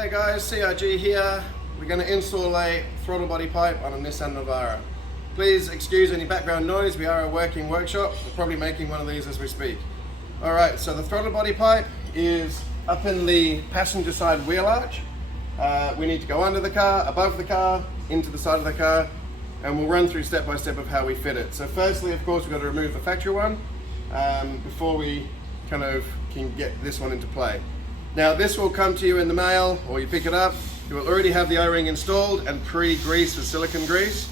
Hey guys, CRG here. We're going to install a throttle body pipe on a Nissan Navara. Please excuse any background noise, we are a working workshop. We're probably making one of these as we speak. Alright, so the throttle body pipe is up in the passenger side wheel arch. We need to go under the car, above the car, into the side of the car, and we'll run through step by step of how we fit it. So firstly, of course, we've got to remove the factory one before we can get this one into play. Now this will come to you in the mail, or you pick it up. You will already have the O-ring installed and pre-greased with silicone grease,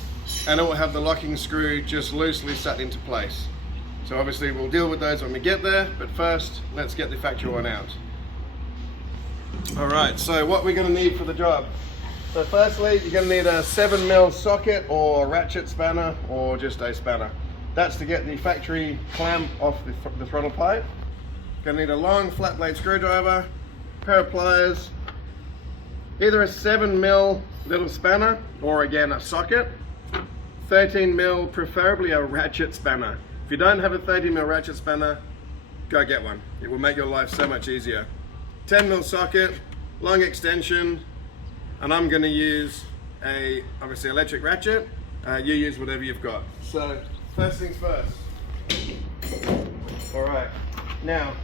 and it will have the locking screw just loosely set into place. So obviously we'll deal with those when we get there, but first let's get the factory one out. Alright, so what we're going to need for the job. So firstly, you're going to need a 7mm socket or ratchet spanner, or just a spanner. That's to get the factory clamp off the throttle pipe. Going to need a long flat blade screwdriver, pair of pliers, either a 7mm little spanner or again a socket, 13mm, preferably a ratchet spanner. If you don't have a 13mm ratchet spanner, go get one. It will make your life so much easier. 10mm socket, long extension, and I'm going to use a obviously electric ratchet. You use whatever you've got. So first things first. All right. Now,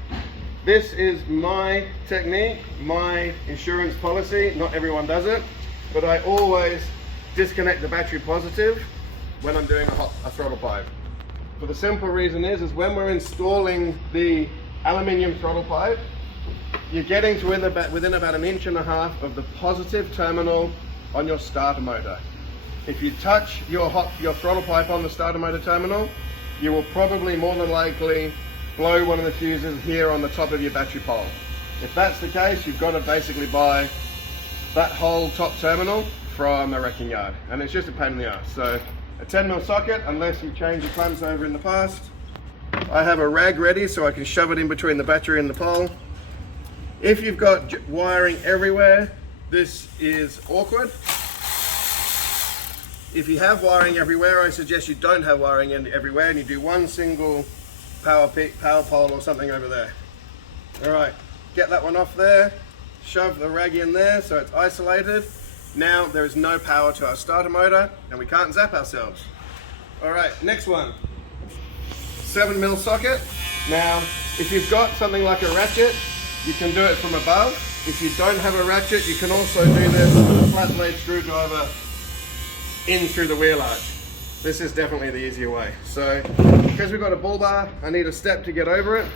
this is my technique, my insurance policy. Not everyone does it, but I always disconnect the battery positive when I'm doing a throttle pipe. For the simple reason is when we're installing the aluminium throttle pipe, you're getting to within about 1.5 inches of the positive terminal on your starter motor. If you touch your throttle pipe on the starter motor terminal, you will probably more than likely blow one of the fuses here on the top of your battery pole. If that's the case, you've got to basically buy that whole top terminal from a wrecking yard, and it's just a pain in the ass. So a 10mm socket, unless you change your clamps over in the past. I have a rag ready so I can shove it in between the battery and the pole. If you've got wiring everywhere, this is awkward. If you have wiring everywhere, I suggest you don't have wiring everywhere and you do one single power pole or something over there. All right, get that one off there, shove the rag in there so it's isolated. Now there is no power to our starter motor and we can't zap ourselves. All right, next one, 7mm socket. Now, if you've got something like a ratchet, you can do it from above. If you don't have a ratchet, you can also do this with a flat blade screwdriver in through the wheel arch. This is definitely the easier way. So, because we've got a bull bar, I need a step to get over it.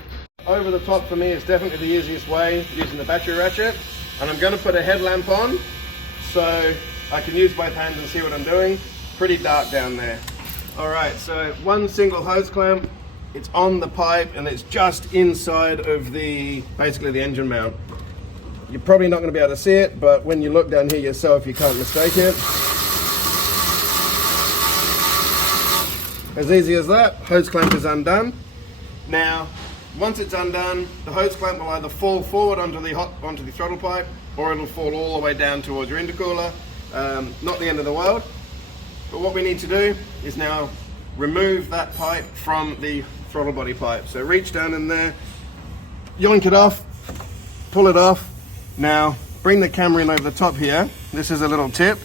Over the top for me is definitely the easiest way, using the battery ratchet. And I'm going to put a headlamp on so I can use both hands and see what I'm doing. Pretty dark down there. Alright, so one single hose clamp. It's on the pipe and it's just inside of basically the engine mount. You're probably not going to be able to see it, but when you look down here yourself, you can't mistake it. As easy as that, hose clamp is undone. Now, once it's undone, the hose clamp will either fall forward onto the throttle pipe, or it'll fall all the way down towards your intercooler. Not the end of the world. But what we need to do is now remove that pipe from the throttle body pipe. So reach down in there, yoink it off, pull it off. Now, bring the camera in over the top here. This is a little tip.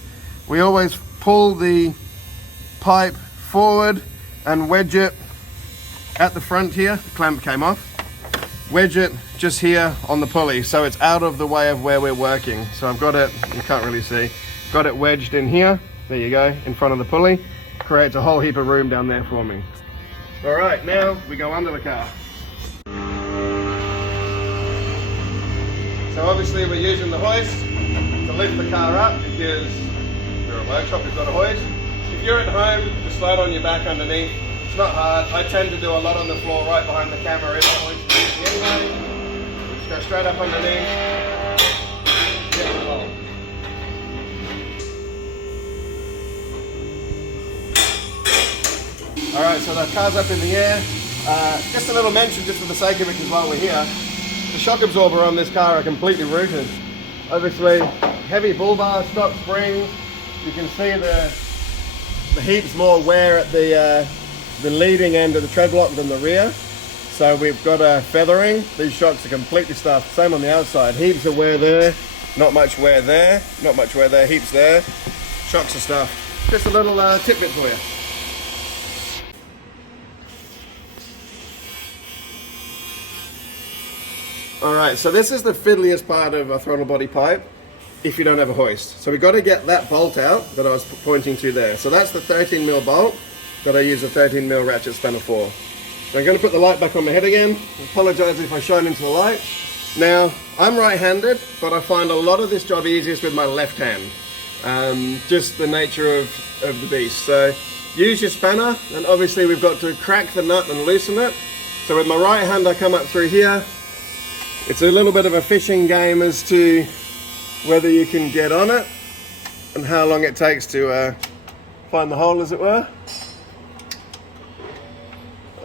We always pull the pipe forward and wedge it at the front here. The clamp came off. Wedge it just here on the pulley so it's out of the way of where we're working. So I've got it, you can't really see, got it wedged in here. There you go, in front of the pulley. Creates a whole heap of room down there for me. All right, now we go under the car. So obviously we're using the hoist to lift the car up because we're a workshop, we've got a hoist. If you're at home, just slide on your back underneath. It's not hard. I tend to do a lot on the floor right behind the camera anyway. Just go straight up underneath. Get the hole. Alright, so the car's up in the air. Just a little mention, just for the sake of it, because while we're here, the shock absorber on this car are completely rooted. Obviously, heavy bull bar, stock springs. You can see the heaps more wear at the leading end of the tread block than the rear. So we've got a feathering. These shocks are completely stuffed. Same on the outside. Heaps of wear there. Not much wear there, not much wear there, heaps there. Shocks of stuff. Just a little tidbit for you. Alright, so this is the fiddliest part of a throttle body pipe if you don't have a hoist. So we've got to get that bolt out that I was pointing to there. So that's the 13mm bolt that I use a 13mm ratchet spanner for. So I'm going to put the light back on my head again. I apologise if I shine into the light. Now, I'm right-handed, but I find a lot of this job easiest with my left hand. Just the nature of the beast. So use your spanner, and obviously we've got to crack the nut and loosen it. So with my right hand I come up through here. It's a little bit of a fishing game as to whether you can get on it and how long it takes to find the hole, as it were.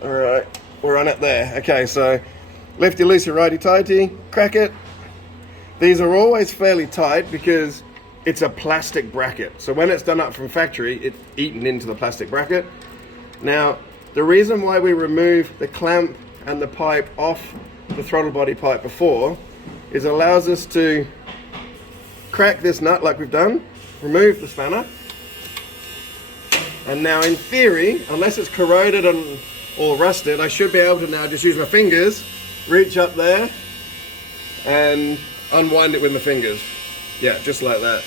Alright, we're on it there. Okay, so lefty loosey, righty tighty, crack it. These are always fairly tight because it's a plastic bracket. So when it's done up from factory, it's eaten into the plastic bracket. Now, the reason why we remove the clamp and the pipe off the throttle body pipe before is it allows us to crack this nut like we've done, remove the spanner, and now in theory, unless it's corroded or rusted, I should be able to now just use my fingers, reach up there and unwind it with my fingers. Yeah, just like that.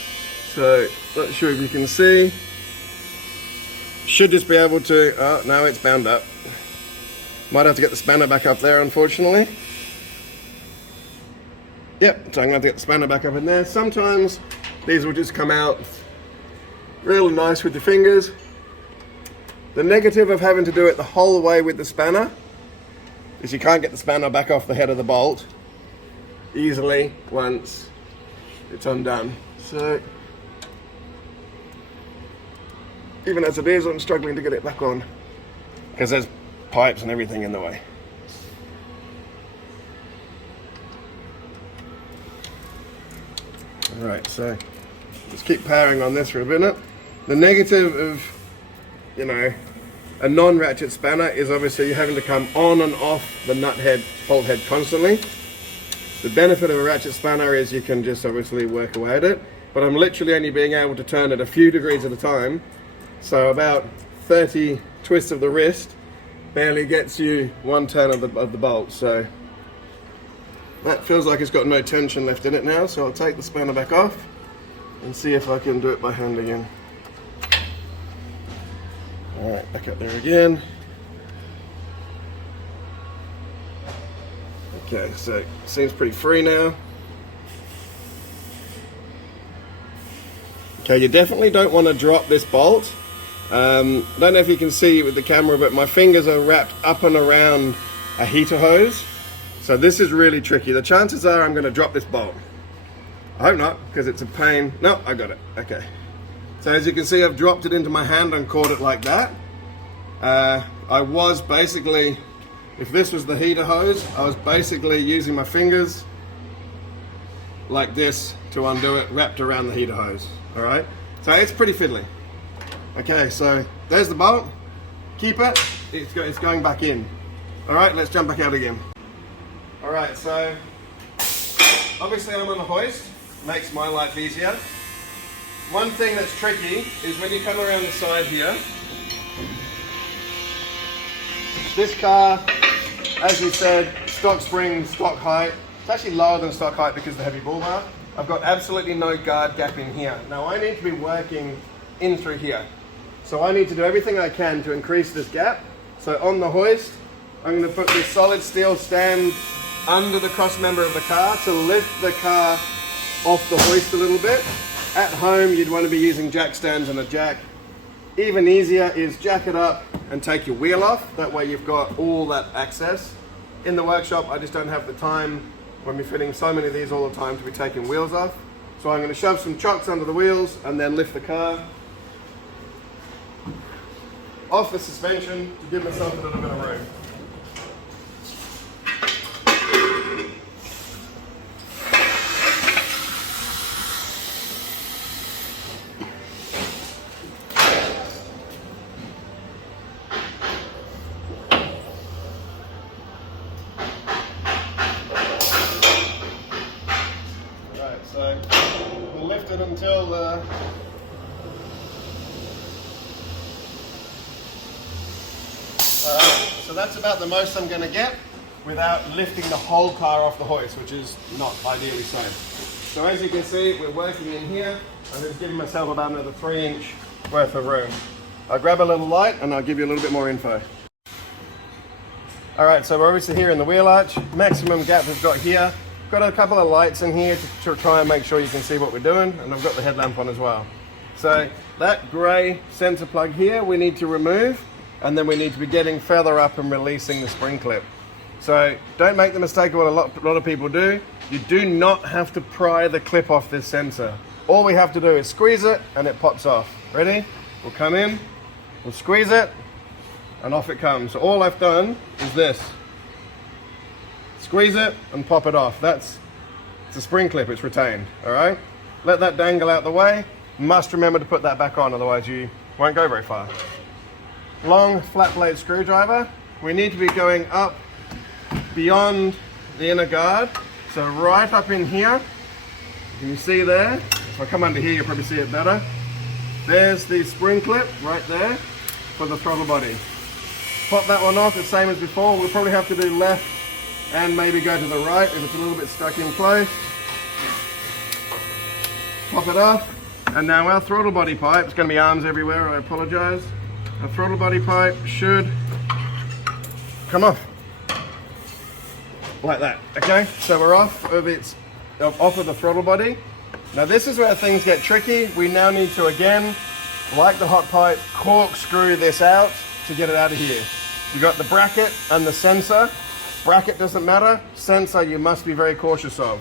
So, not sure if you can see. Should just be able to, oh, now it's bound up. Might have to get the spanner back up there, unfortunately. Yep, so I'm going to have to get the spanner back up in there. Sometimes these will just come out really nice with your fingers. The negative of having to do it the whole way with the spanner is you can't get the spanner back off the head of the bolt easily once it's undone. So, even as it is, I'm struggling to get it back on because there's pipes and everything in the way. Alright, so just keep powering on this for a minute. The negative of, you know, a non-ratchet spanner is obviously you're having to come on and off the nut head, bolt head constantly. The benefit of a ratchet spanner is you can just obviously work away at it, but I'm literally only being able to turn it a few degrees at a time, so about 30 twists of the wrist barely gets you one turn of the bolt. So that feels like it's got no tension left in it now, so I'll take the spanner back off and see if I can do it by hand again. Alright, back up there again. Okay, so it seems pretty free now. Okay, you definitely don't want to drop this bolt. I don't know if you can see with the camera, but my fingers are wrapped up and around a heater hose. So this is really tricky. The chances are I'm going to drop this bolt. I hope not, because it's a pain. No, I got it. Okay. So as you can see, I've dropped it into my hand and caught it like that. I was basically, if this was the heater hose, I was basically using my fingers like this to undo it, wrapped around the heater hose. All right. So it's pretty fiddly. Okay, so there's the bolt. Keep it. It's going back in. All right, let's jump back out again. All right, so obviously I'm on a hoist. Makes my life easier. One thing that's tricky is when you come around the side here. This car, as we said, stock spring, stock height. It's actually lower than stock height because of the heavy bull bar. I've got absolutely no guard gap in here. Now I need to be working in through here. So I need to do everything I can to increase this gap. So on the hoist, I'm going to put this solid steel stand under the cross member of the car to lift the car off the hoist a little bit. At home, you'd want to be using jack stands and a jack. Even easier is jack it up and take your wheel off. That way you've got all that access. In the workshop, I just don't have the time when we're fitting so many of these all the time to be taking wheels off. So I'm going to shove some chocks under the wheels and then lift the car off the suspension to give myself a little bit of room. So until so that's about the most I'm going to get without lifting the whole car off the hoist, which is not ideally so. So as you can see, we're working in here. I'm just giving myself about another 3-inch worth of room. I'll grab a little light and I'll give you a little bit more info. Alright, so we're obviously here in the wheel arch. Maximum gap we've got here. Got a couple of lights in here to try and make sure you can see what we're doing, and I've got the headlamp on as well. So that grey sensor plug here we need to remove, and then we need to be getting further up and releasing the spring clip. So don't make the mistake of what a lot of people do. You do not have to pry the clip off this sensor. All we have to do is squeeze it and it pops off. Ready? We'll come in, we'll squeeze it, and off it comes. So all I've done is this. Squeeze it and pop it off. It's a spring clip, it's retained, all right? Let that dangle out the way. Must remember to put that back on, otherwise you won't go very far. Long flat blade screwdriver. We need to be going up beyond the inner guard. So right up in here, can you see there? If I come under here, you'll probably see it better. There's the spring clip right there for the throttle body. Pop that one off, the same as before. We'll probably have to do left and maybe go to the right if it's a little bit stuck in place. Pop it off. And now our throttle body pipe, it's going to be arms everywhere, I apologize. Our throttle body pipe should come off. Like that, okay? So we're off of the throttle body. Now this is where things get tricky. We now need to, again, like the hot pipe, corkscrew this out to get it out of here. You've got the bracket and the sensor. Bracket doesn't matter, sensor you must be very cautious of.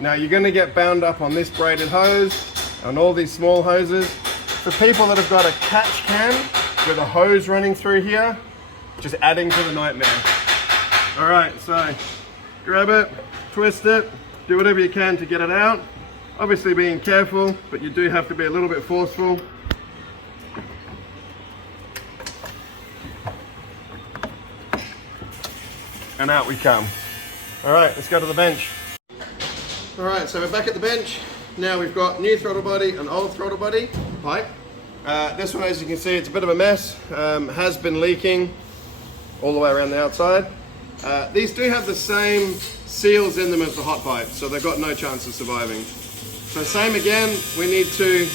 Now you're going to get bound up on this braided hose and all these small hoses. For people that have got a catch can with a hose running through here, just adding to the nightmare. Alright, so grab it, twist it, do whatever you can to get it out. Obviously being careful, but you do have to be a little bit forceful. And out we come. Alright, let's go to the bench. Alright, so we're back at the bench. Now we've got new throttle body and old throttle body pipe. This one, as you can see, it's a bit of a mess. Has been leaking all the way around the outside. These do have the same seals in them as the hot pipe, so they've got no chance of surviving. So same again, we need to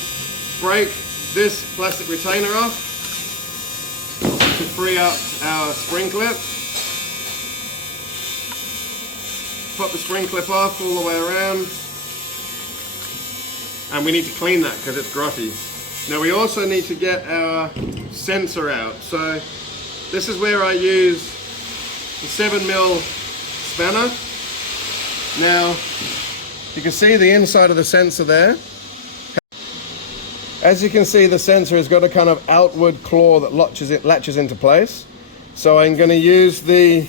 break this plastic retainer off to free up our spring clip. Pop the spring clip off all the way around, and we need to clean that because it's grotty. Now we also need to get our sensor out. So this is where I use the 7mm spanner. Now you can see the inside of the sensor there. As you can see, the sensor has got a kind of outward claw that latches into place. So I'm going to use the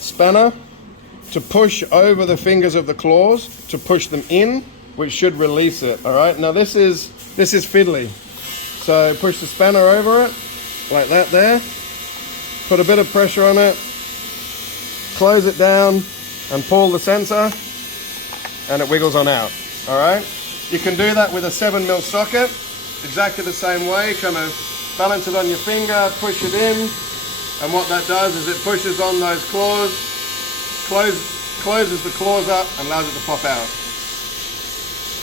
spanner to push over the fingers of the claws to push them in, which should release it. All right, now this is fiddly. So push the spanner over it like that there, put a bit of pressure on it, close it down and pull the sensor, and it wiggles on out. All right, you can do that with a 7mm socket exactly the same way. Kind of balance it on your finger, push it in, and what that does is it pushes on those claws, closes the claws up and allows it to pop out.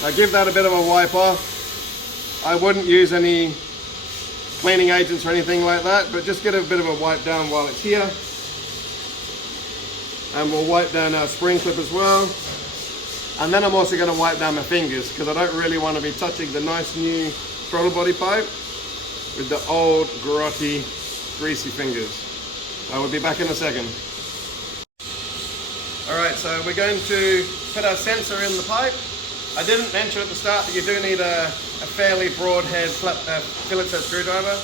Now give that a bit of a wipe off. I wouldn't use any cleaning agents or anything like that, but just get a bit of a wipe down while it's here. And we'll wipe down our spring clip as well. And then I'm also going to wipe down my fingers because I don't really want to be touching the nice new throttle body pipe with the old grotty greasy fingers. I will be back in a second. Alright, so we're going to put our sensor in the pipe. I didn't mention at the start that you do need a fairly broad head fillet set screwdriver.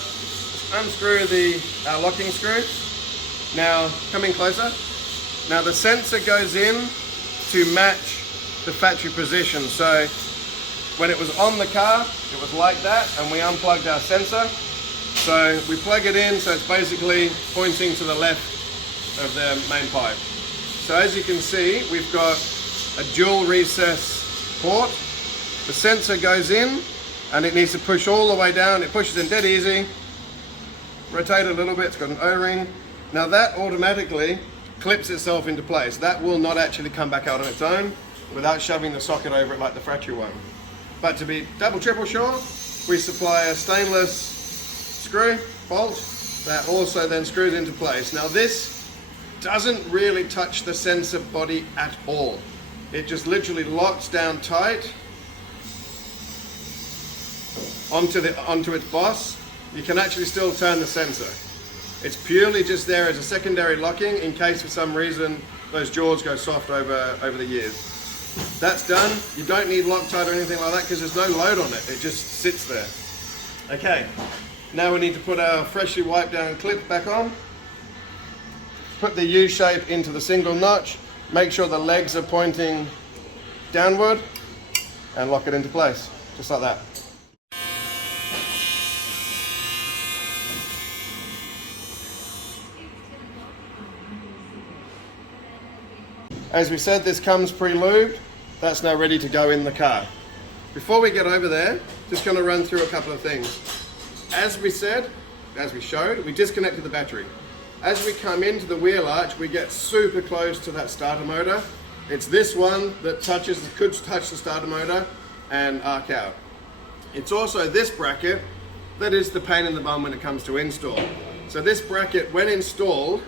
Unscrew the locking screw. Now, come in closer. Now the sensor goes in to match the factory position. So when it was on the car, it was like that, and we unplugged our sensor. So we plug it in, so it's basically pointing to the left of the main pipe. So as you can see, we've got a dual recess port the sensor goes in and it needs to push all the way down. It pushes in dead easy. Rotate it a little bit, it's got an O-ring. Now that automatically clips itself into place. That will not actually come back out on its own without shoving the socket over it like the fracture one. But to be double, triple sure, we supply a stainless screw, bolt, that also then screws into place. Now this doesn't really touch the sensor body at all. It just literally locks down tight onto its boss. You can actually still turn the sensor. It's purely just there as a secondary locking in case for some reason those jaws go soft over the years. That's done. You don't need Loctite or anything like that because there's no load on it. It just sits there. Okay, now we need to put our freshly wiped down clip back on. Put the U shape into the single notch. Make sure the legs are pointing downward and lock it into place, just like that. As we said, this comes pre-lubed. That's now ready to go in the car. Before we get over there, just going to run through a couple of things. As we said, as we showed, we disconnected the battery. As we come into the wheel arch, we get super close to that starter motor. It's this one that could touch the starter motor and arc out. It's also this bracket that is the pain in the bum when it comes to install. So this bracket, when installed,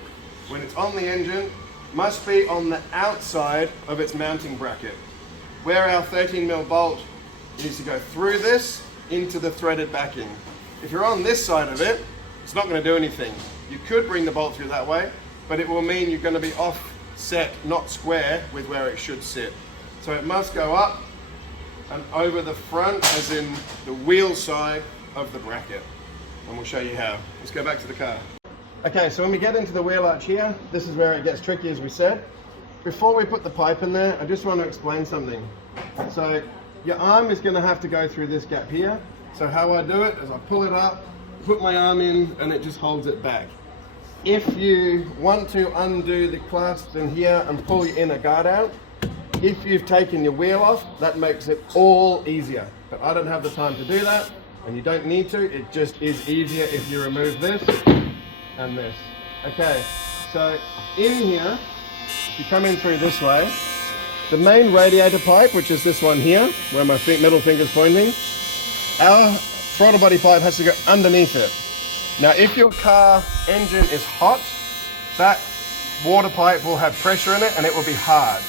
when it's on the engine, must be on the outside of its mounting bracket. Where our 13mm bolt needs to go through this into the threaded backing. If you're on this side of it, it's not going to do anything. You could bring the bolt through that way, but it will mean you're going to be offset, not square, with where it should sit. So it must go up and over the front, as in the wheel side of the bracket. And we'll show you how. Let's go back to the car. Okay, so when we get into the wheel arch here, this is where it gets tricky, as we said. Before we put the pipe in there, I just want to explain something. So your arm is going to have to go through this gap here. So how I do it is I pull it up, put my arm in, and it just holds it back. If you want to undo the clasps in here and pull your inner guard out, if you've taken your wheel off, that makes it all easier. But I don't have the time to do that, and you don't need to. It just is easier if you remove this and this. Okay, so in here, if you come in through this way, the main radiator pipe, which is this one here, where my middle finger's pointing, our throttle body pipe has to go underneath it. Now, if your car engine is hot, that water pipe will have pressure in it and it will be hard.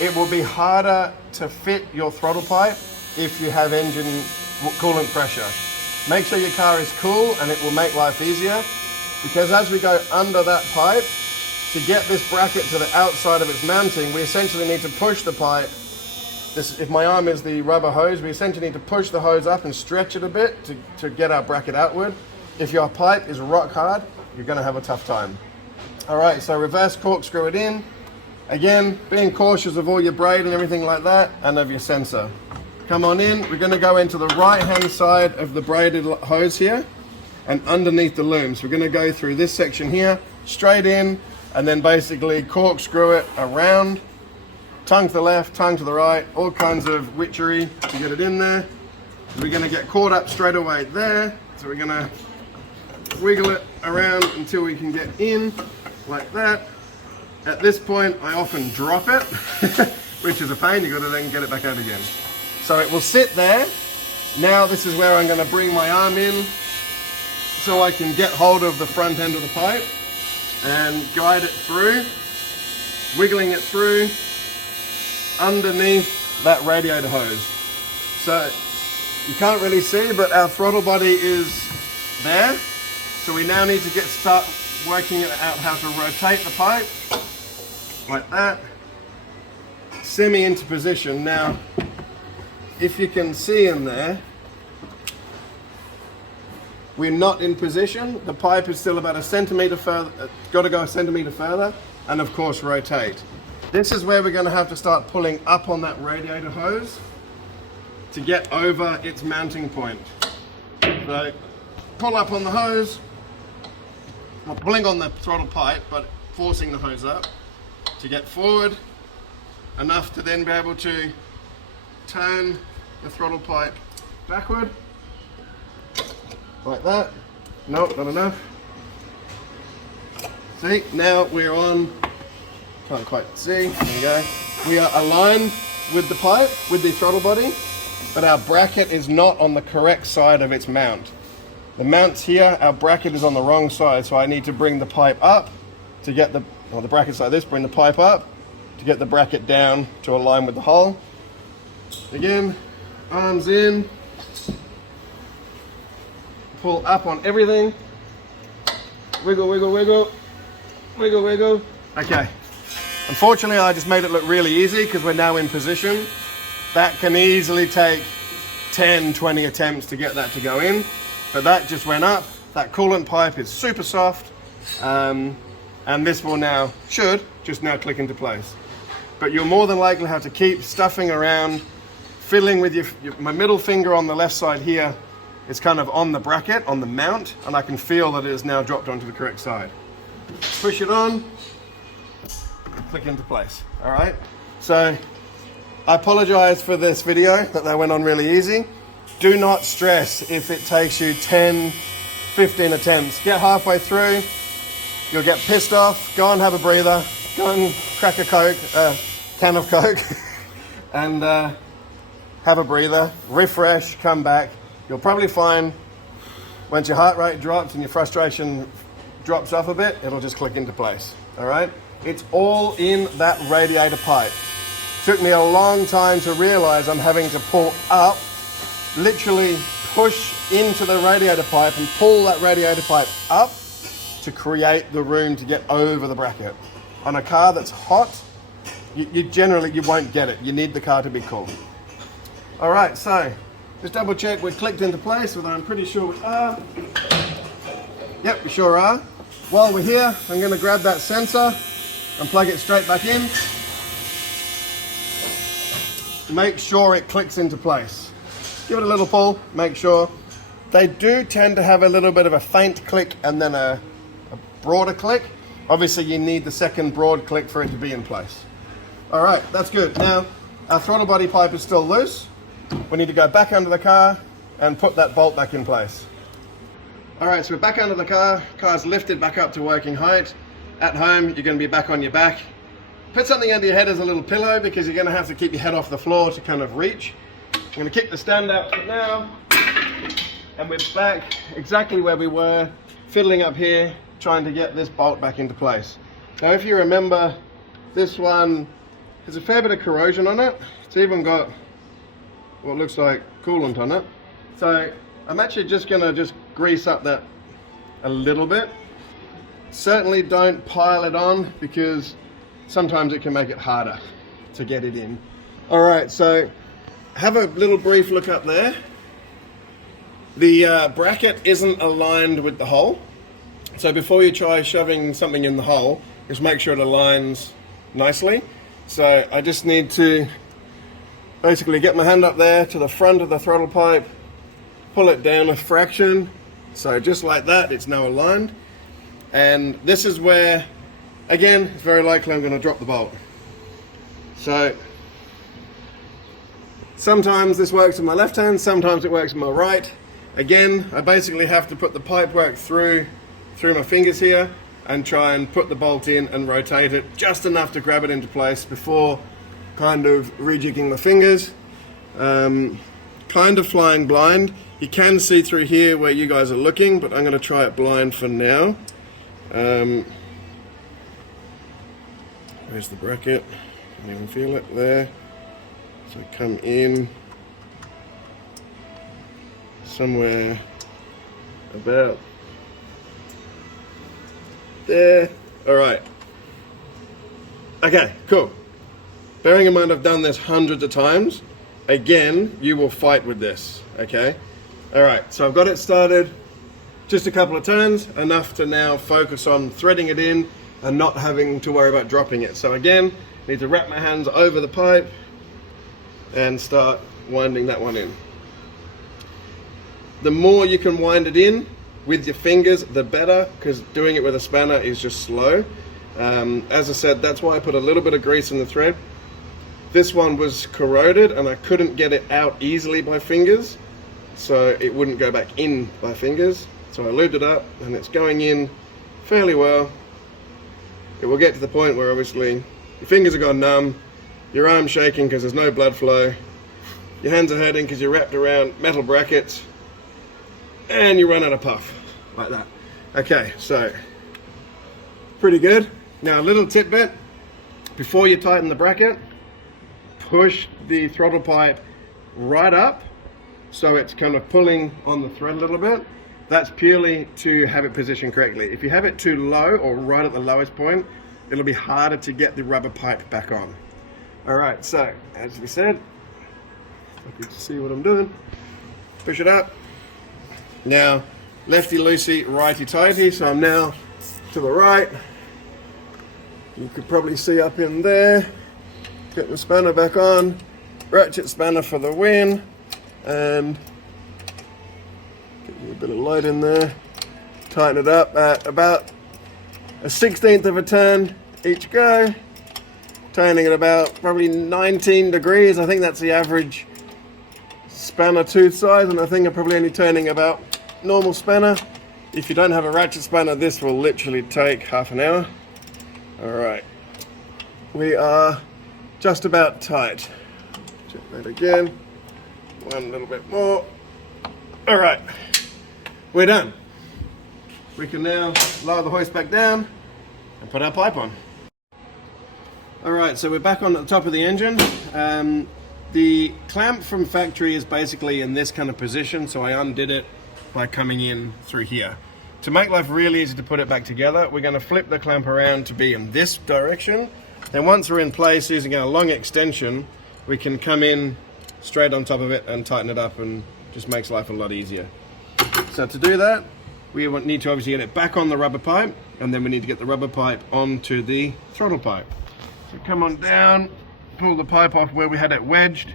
It will be harder to fit your throttle pipe if you have engine coolant pressure. Make sure your car is cool and it will make life easier. Because as we go under that pipe, to get this bracket to the outside of its mounting, we essentially need to push the pipe. If my arm is the rubber hose, we essentially need to push the hose up and stretch it a bit to get our bracket outward. If your pipe is rock hard, you're going to have a tough time. All right, so reverse corkscrew it in. Again, being cautious of all your braid and everything like that, and of your sensor. Come on in, we're going to go into the right-hand side of the braided hose here, and underneath the loom. So we're going to go through this section here, straight in, and then basically corkscrew it around, tongue to the left, tongue to the right, all kinds of witchery to get it in there. We're going to get caught up straight away there, so we're going to wiggle it around until we can get in, like that. At this point, I often drop it, which is a pain. You've got to then get it back out again. So it will sit there. Now this is where I'm going to bring my arm in, so I can get hold of the front end of the pipe and guide it through, wiggling it through underneath that radiator hose. So you can't really see, but our throttle body is there. So we now need to start working out how to rotate the pipe like that, semi into position. Now, if you can see in there, we're not in position. The pipe is still about a centimeter further, got to go a centimeter further, and of course rotate. This is where we're going to have to start pulling up on that radiator hose to get over its mounting point. So pull up on the hose, not pulling on the throttle pipe, but forcing the hose up to get forward enough to then be able to turn the throttle pipe backward, like that. Nope, not enough. See, now we're on, can't quite see, there you go. We are aligned with the pipe, with the throttle body, but our bracket is not on the correct side of its mount. The mount's here, our bracket is on the wrong side, so I need to bring the pipe up to get the bracket's like this, bring the pipe up to get the bracket down to align with the hole. Again, arms in, pull up on everything, wiggle, wiggle, wiggle, wiggle, wiggle. Okay, unfortunately I just made it look really easy because we're now in position. That can easily take 10, 20 attempts to get that to go in. But that just went up. That coolant pipe is super soft, and this will now, should just now click into place. But you'll more than likely have to keep stuffing around, fiddling with my middle finger on the left side here. It's kind of on the bracket, on the mount, and I can feel that it is now dropped onto the correct side. Push it on, click into place. All right. So I apologize for this video that went on really easy. Do not stress if it takes you 10, 15 attempts. Get halfway through, you'll get pissed off, go and have a breather, go and crack a Coke, can of Coke, and have a breather, refresh, come back. You'll probably find once your heart rate drops and your frustration drops off a bit, it'll just click into place, all right? It's all in that radiator pipe. Took me a long time to realize I'm having to pull up, literally push into the radiator pipe and pull that radiator pipe up to create the room to get over the bracket. On a car that's hot, you generally won't get it. You need the car to be cool. All right, so just double check we're clicked into place, although I'm pretty sure we are. Yep, we sure are. While we're here, I'm gonna grab that sensor and plug it straight back in. Make sure it clicks into place. Give it a little pull, make sure. They do tend to have a little bit of a faint click and then a broader click. Obviously you need the second broad click for it to be in place. All right, that's good. Now, our throttle body pipe is still loose. We need to go back under the car and put that bolt back in place. All right, so we're back under the car. Car's lifted back up to working height. At home, you're gonna be back on your back. Put something under your head as a little pillow because you're gonna have to keep your head off the floor to kind of reach. I'm going to kick the stand out for now, and we're back exactly where we were, fiddling up here, trying to get this bolt back into place. Now if you remember, this one has a fair bit of corrosion on it. It's even got what looks like coolant on it. So I'm actually just going to grease up that a little bit. Certainly don't pile it on because sometimes it can make it harder to get it in. All right, so have a little brief look up there. The bracket isn't aligned with the hole. So before you try shoving something in the hole, just make sure it aligns nicely. So I just need to basically get my hand up there to the front of the throttle pipe, pull it down a fraction. So just like that, it's now aligned. And this is where, again, it's very likely I'm going to drop the bolt. So sometimes this works with my left hand, sometimes it works with my right. Again, I basically have to put the pipe work through my fingers here and try and put the bolt in and rotate it just enough to grab it into place before kind of rejigging the fingers. Kind of flying blind. You can see through here where you guys are looking, but I'm going to try it blind for now. Where's the bracket? Can you even feel it there? So come in somewhere about there. All right. Okay, cool. Bearing in mind I've done this hundreds of times, again, you will fight with this, okay? All right, so I've got it started, just a couple of turns, enough to now focus on threading it in and not having to worry about dropping it. So again, I need to wrap my hands over the pipe and start winding that one in. The more you can wind it in with your fingers, the better, because doing it with a spanner is just slow. As I said, that's why I put a little bit of grease in the thread. This one was corroded and I couldn't get it out easily by fingers, so it wouldn't go back in by fingers. So I lubed it up and it's going in fairly well. It will get to the point where obviously your fingers have gone numb, your arm's shaking because there's no blood flow, your hands are hurting because you're wrapped around metal brackets, and you run out of puff, like that. Okay, so pretty good. Now a little tidbit, before you tighten the bracket, push the throttle pipe right up so it's kind of pulling on the thread a little bit. That's purely to have it positioned correctly. If you have it too low or right at the lowest point, it'll be harder to get the rubber pipe back on. All right, so as we said, if you can see what I'm doing, push it up. Now, lefty loosey, righty tighty, so I'm now to the right. You could probably see up in there. Get the spanner back on, ratchet spanner for the win, and get you a bit of light in there. Tighten it up at about a 1/16 of a turn each go. Turning at about probably 19 degrees. I think that's the average spanner tooth size, and I think I'm probably only turning about normal spanner. If you don't have a ratchet spanner, this will literally take half an hour. All right, we are just about tight. Check that again. One little bit more. All right, we're done. We can now lower the hoist back down and put our pipe on. All right, so we're back on at the top of the engine. The clamp from factory is basically in this kind of position, so I undid it by coming in through here. To make life really easy to put it back together, we're going to flip the clamp around to be in this direction. Then once we're in place using our long extension, we can come in straight on top of it and tighten it up, and just makes life a lot easier. So to do that, we need to obviously get it back on the rubber pipe, and then we need to get the rubber pipe onto the throttle pipe. So come on down, pull the pipe off where we had it wedged,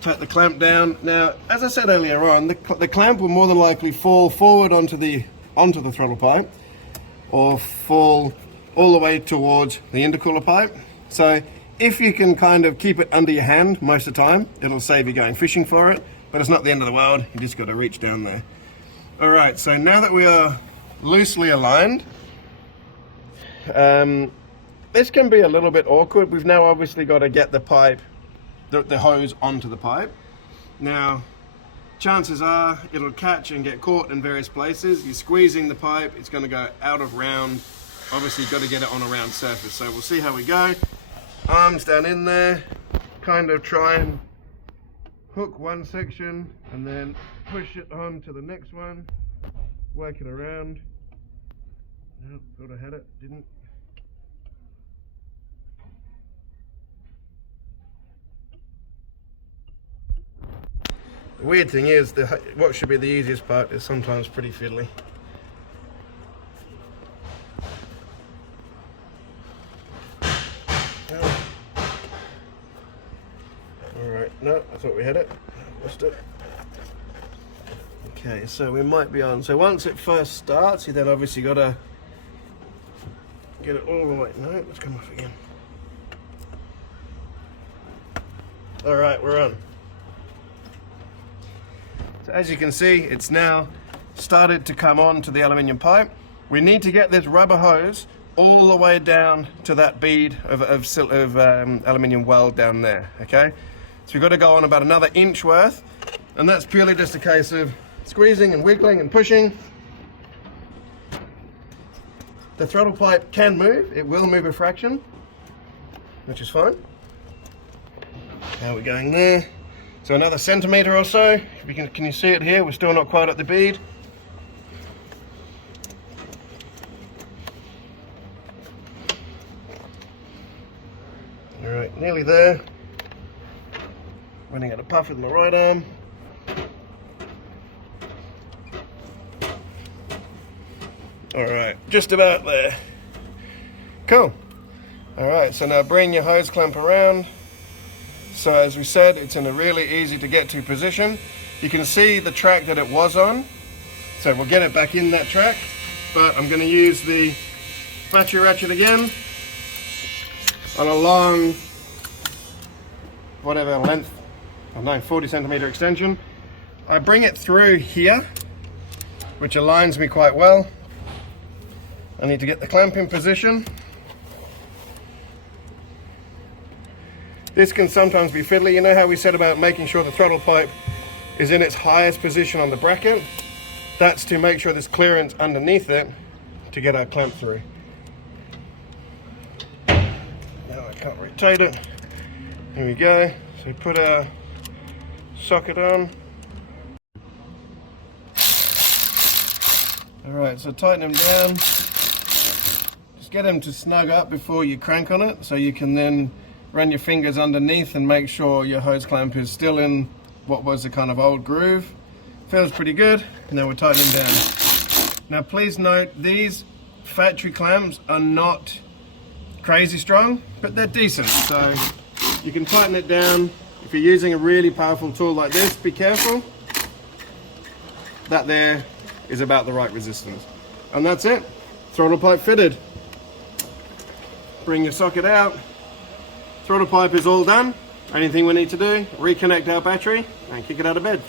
tighten the clamp down. Now, as I said earlier on, the clamp will more than likely fall forward onto the throttle pipe, or fall all the way towards the intercooler pipe. So if you can kind of keep it under your hand most of the time, it'll save you going fishing for it, but it's not the end of the world. You just got to reach down there. All right, so now that we are loosely aligned, this can be a little bit awkward. We've now obviously got to get the pipe, the hose onto the pipe. Now, chances are it'll catch and get caught in various places. You're squeezing the pipe, it's going to go out of round. Obviously, you've got to get it on a round surface. So we'll see how we go. Arms down in there, kind of try and hook one section and then push it on to the next one. Work it around. Nope, thought I had it, didn't. The weird thing is, what should be the easiest part is sometimes pretty fiddly. Alright, no, I thought we had it. Lost it. Okay, so we might be on. So once it first starts, you then obviously got to get it all the way. No, let's come off again. Alright, we're on. So as you can see, it's now started to come on to the aluminium pipe. We need to get this rubber hose all the way down to that bead of aluminium weld down there, okay? So we've got to go on about another inch worth, and that's purely just a case of squeezing and wiggling and pushing. The throttle pipe can move, it will move a fraction, which is fine. How are we going there? So another centimetre or so. If you can you see it here? We're still not quite at the bead. All right, nearly there. Running out of puff with my right arm. All right, just about there. Cool. All right, so now bring your hose clamp around. So as we said, it's in a really easy to get to position. You can see the track that it was on. So we'll get it back in that track, but I'm going to use the factory ratchet again on a long whatever length, I don't know, 40 centimeter extension. I bring it through here, which aligns me quite well. I need to get the clamp in position. This can sometimes be fiddly. You know how we said about making sure the throttle pipe is in its highest position on the bracket? That's to make sure there's clearance underneath it to get our clamp through. Now I can't rotate it. Here we go. So put our socket on. Alright, so tighten them down. Just get them to snug up before you crank on it, so you can then run your fingers underneath and make sure your hose clamp is still in what was a kind of old groove. Feels pretty good. Now we're tightening down. Now please note, these factory clamps are not crazy strong, but they're decent, so you can tighten it down. If you're using a really powerful tool like this, be careful. That there is about the right resistance. And that's it. Throttle pipe fitted. Bring your socket out. Throttle pipe is all done. Anything we need to do, reconnect our battery and kick it out of bed.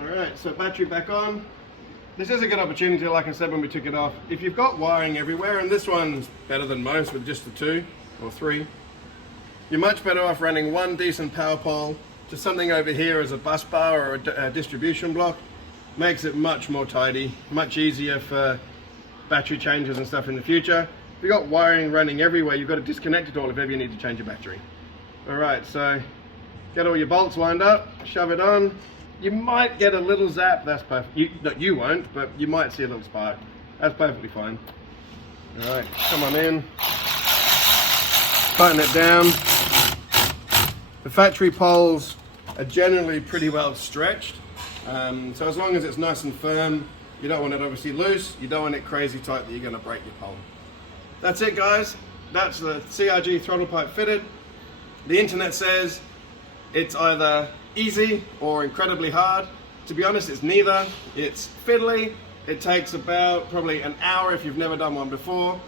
Alright, so battery back on. This is a good opportunity, like I said when we took it off. If you've got wiring everywhere, and this one's better than most with just the 2 or 3, you're much better off running one decent power pole to something over here as a bus bar or a distribution block. Makes it much more tidy, much easier for battery changes and stuff in the future. If you've got wiring running everywhere, you've got to disconnect it all if ever you need to change your battery. Alright, so get all your bolts lined up, shove it on. You might get a little zap, that's perfect. No, you won't, but you might see a little spark. That's perfectly fine. Alright, come on in. Tighten it down. The factory poles are generally pretty well stretched. So as long as it's nice and firm, you don't want it obviously loose, you don't want it crazy tight that you're going to break your pole. That's it guys, that's the CRG throttle pipe fitted. The internet says it's either easy or incredibly hard. To be honest, it's neither. It's fiddly, it takes about probably an hour if you've never done one before.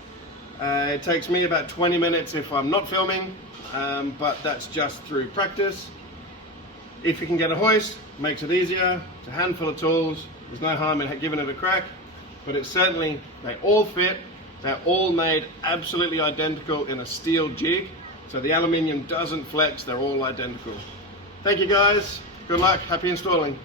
It takes me about 20 minutes if I'm not filming, but that's just through practice. If you can get a hoist, makes it easier. It's a handful of tools, there's no harm in giving it a crack, but it's certainly, they all fit. They're all made absolutely identical in a steel jig, so the aluminium doesn't flex, they're all identical. Thank you guys, good luck, happy installing.